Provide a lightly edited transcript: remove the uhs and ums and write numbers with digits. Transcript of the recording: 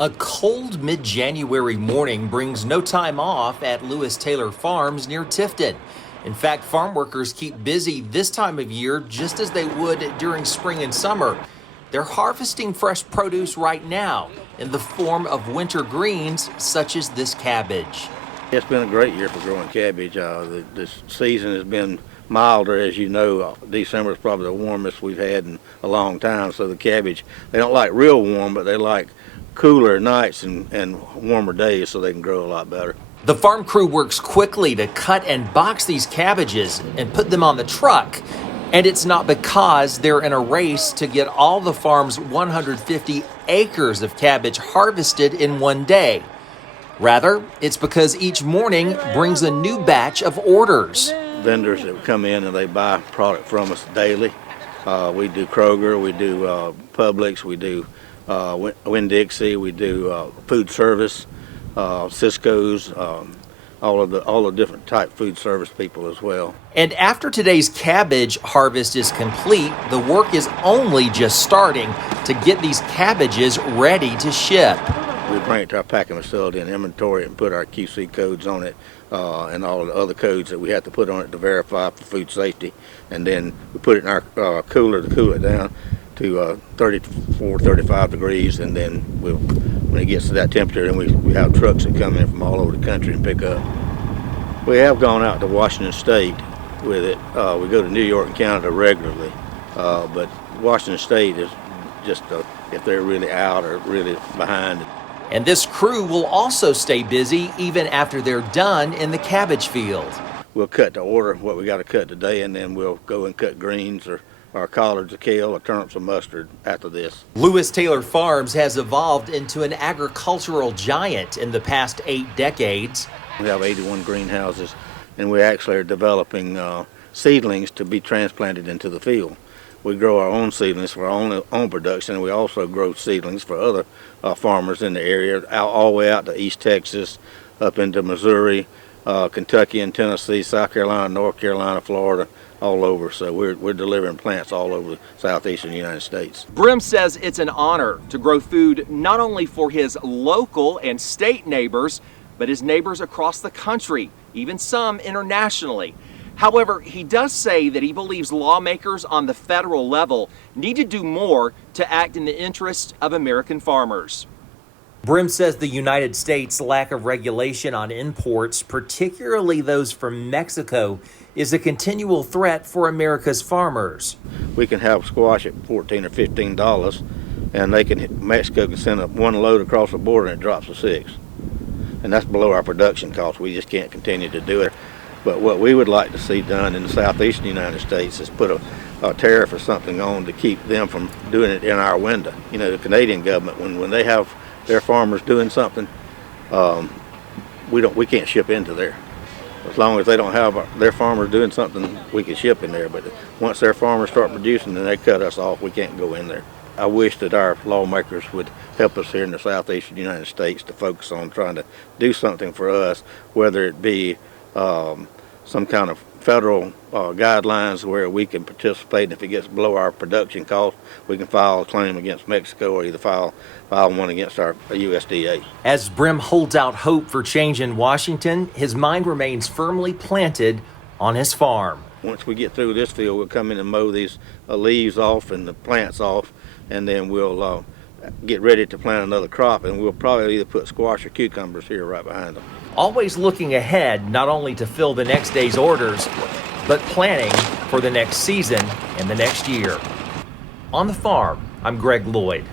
A cold mid-January morning brings no time off at Lewis Taylor Farms near Tifton. In fact, farm workers keep busy this time of year just as they would during spring and summer. They're harvesting fresh produce right now in the form of winter greens such as this cabbage. It's been a great year for growing cabbage. This season has been milder, as you know. December is probably the warmest we've had in a long time, so the cabbage, they don't like real warm, but they like cooler nights and warmer days so they can grow a lot better. The farm crew works quickly to cut and box these cabbages and put them on the truck. And it's not because they're in a race to get all the farm's 150 acres of cabbage harvested in one day. Rather, it's because each morning brings a new batch of orders. Vendors that come in and they buy product from us daily. We do Kroger, we do Publix, we do Winn-Dixie, we do food service, Cisco's, all the different type food service people as well. And after today's cabbage harvest is complete, the work is only just starting to get these cabbages ready to ship. We bring it to our packing facility and inventory it and put our QC codes on it and all the other codes that we have to put on it to verify for food safety. And then we put it in our cooler to cool it down to 34, 35 degrees. And then when it gets to that temperature, then we have trucks that come in from all over the country and pick up. We have gone out to Washington State with it. We go to New York and Canada regularly. But Washington State is just if they're really out or really behind. And this crew will also stay busy even after they're done in the cabbage field. We'll cut to order what we got to cut today, and then we'll go and cut greens or collards or kale or turnips or mustard after this. Lewis Taylor Farms has evolved into an agricultural giant in the past 8 decades. We have 81 greenhouses, and we actually are developing seedlings to be transplanted into the field. We grow our own seedlings for our own production, and we also grow seedlings for other farmers in the area, all the way out to East Texas, up into Missouri, Kentucky and Tennessee, South Carolina, North Carolina, Florida, all over. So we're delivering plants all over the southeastern United States. Brim says it's an honor to grow food not only for his local and state neighbors, but his neighbors across the country, even some internationally. However, he does say that he believes lawmakers on the federal level need to do more to act in the interest of American farmers. Brim says the United States' lack of regulation on imports, particularly those from Mexico, is a continual threat for America's farmers. We can have squash at $14 or $15, and Mexico can send up one load across the border and it drops to $6. And that's below our production cost. We just can't continue to do it. But what we would like to see done in the southeastern United States is put a tariff or something on to keep them from doing it in our window. You know, the Canadian government, when they have their farmers doing something, we can't ship into there. As long as they don't have their farmers doing something, we can ship in there. But once their farmers start producing, then they cut us off. We can't go in there. I wish that our lawmakers would help us here in the southeastern United States to focus on trying to do something for us, whether it be some kind of federal guidelines where we can participate, and if it gets below our production cost, we can file a claim against Mexico or either file one against our USDA. As Brim holds out hope for change in Washington, his mind remains firmly planted on his farm. Once we get through this field, we'll come in and mow these leaves off and the plants off, and then we'll get ready to plant another crop, and we'll probably either put squash or cucumbers here right behind them. Always looking ahead, not only to fill the next day's orders, but planning for the next season and the next year. On the farm, I'm Loyd.